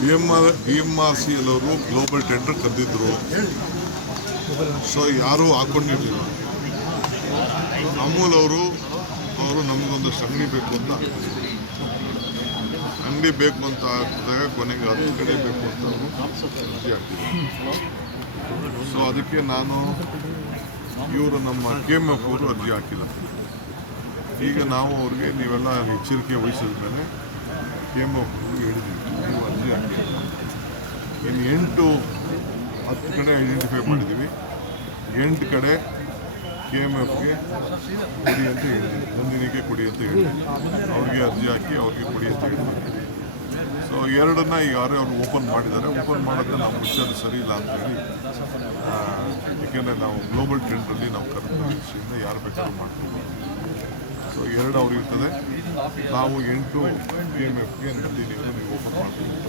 BMRC ಎಲ್ಲವರು global tender ಕರೆದಿದ್ರು. So ಯಾರೂ ಹಾಕೊಂಡಿರಲಿಲ್ಲ. ಅಮೂಲ್ ಅವರು ನಮಗೊಂದಷ್ಟು ಅಂಗಡಿ ಬೇಕು ಅಂತ ಹಾಕಿದಾಗ ಕೊನೆಗೆ 10 ಕಡೆ ಬೇಕು ಅಂತ ಅರ್ಜಿ ಹಾಕ್ತಿದ್ರು. ಸೊ ಅದಕ್ಕೆ ನಾನು ಇವರು ನಮ್ಮ KMF ಅವರು ಅರ್ಜಿ ಹಾಕಿಲ್ಲ. ಈಗ ನಾವು ಅವ್ರಿಗೆ ನೀವೆಲ್ಲ ಎಚ್ಚರಿಕೆ ವಹಿಸಿದ ಮೇಲೆ KMF ಹೇಳಿದ್ದೀವಿ, ನೀವು ಅರ್ಜಿ ಹಾಕಿಲ್ಲ. ಇನ್ನು 8-10 ಕಡೆ ಐಡೆಂಟಿಫೈ ಮಾಡಿದ್ದೀವಿ. 8 ಕಡೆ KMFಗೆ ಕೊಡಿ ಅಂತ ಹೇಳಿದ್ವಿ, ನಂದಿನಿಗೆ ಕೊಡಿ ಅಂತ ಹೇಳಿದ್ವಿ. ಅವ್ರಿಗೆ ಅರ್ಜಿ ಹಾಕಿ ಅವ್ರಿಗೆ ಕೊಡಿ ಅಂತ ಹೇಳಿದ್ವಿ. ಸೊ 2ನ್ನ ಈಗಾಗಲೇ ಅವರು ಓಪನ್ ಮಾಡಿದ್ದಾರೆ. ಓಪನ್ ಮಾಡಿದ್ರೆ ನಾವು ವಿಚಾರ ಸರಿ ಇಲ್ಲ ಅಂತೇಳಿ, ಏಕೆಂದರೆ ನಾವು ಗ್ಲೋಬಲ್ ಟ್ರೆಂಡಲ್ಲಿ ನಾವು ಕರೆಕ್ಟ್ ದೃಷ್ಟಿಯಿಂದ ಯಾರು ಬೇಕಾದ್ರೂ ಮಾಡ್ತೀವಿ. ಸೊ 2 ಅವ್ರು ಇರ್ತದೆ. ನಾವು 8 KMFಗೆ ನಂದಿನಿಯನ್ನು ನೀವು ಓಪನ್ ಮಾಡ್ತೀವಿ ಅಂತ